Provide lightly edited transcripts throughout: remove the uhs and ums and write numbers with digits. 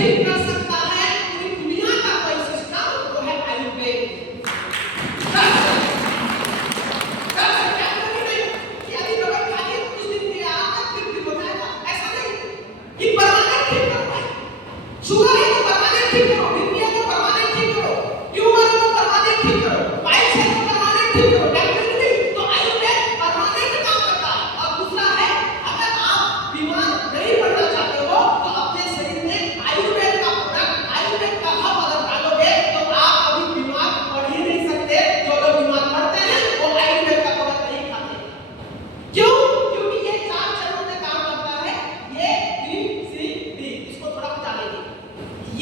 ठीक कर सकता है पूरी दुनिया का कोई सिस्टम, वो है आयुर्वेद। शुगर है तो परमानेंट ठीक करो, बीपी है तो परमानेंट ठीक करो, ट्यूमर है तो परमानेंट ठीक करो, पाइल्स है तो परमानेंट ठीक करो, डेफिनेटली। तो आयुर्वेद परमानेंट काम करता है। और दूसरा है, अगर आप बीमार नहीं पड़ना चाहते हो तो अपने शरीर में आयुर्वेद का प्रोडक्ट, आयुर्वेद का हब अगर डालोगे तो आप कभी बीमार पड़ ही नहीं सकते। जो लोग बीमार पड़ते हैं वो आयुर्वेद का प्रोडक्ट नहीं खाते। क्यों? क्योंकि ये 4 चरणों में काम करता है। ये ABCD, इसको थोड़ा बता लेंगे।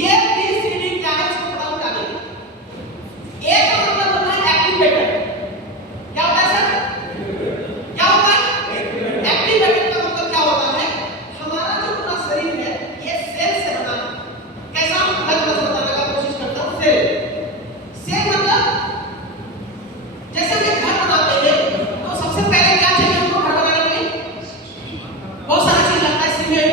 ये ABCD क्या है, इसको थोड़ा बता लेंगे। A का मतलब होता है एक्टिवेटर। क्या होता है सर? क्या होता है? एक्टिवेटर का मतलब क्या होता है? हमारा जो पूरा शरीर है ये सेल से बना है। कैसा? मैं बताने का कोशिश करता हूँ। सेल मतलब जैसे हम घर बनाते हैं तो सबसे पहले क्या चाहिए हमको घर बनाने के लिए? बहुत सारी चीज लगता है, सीमेंट,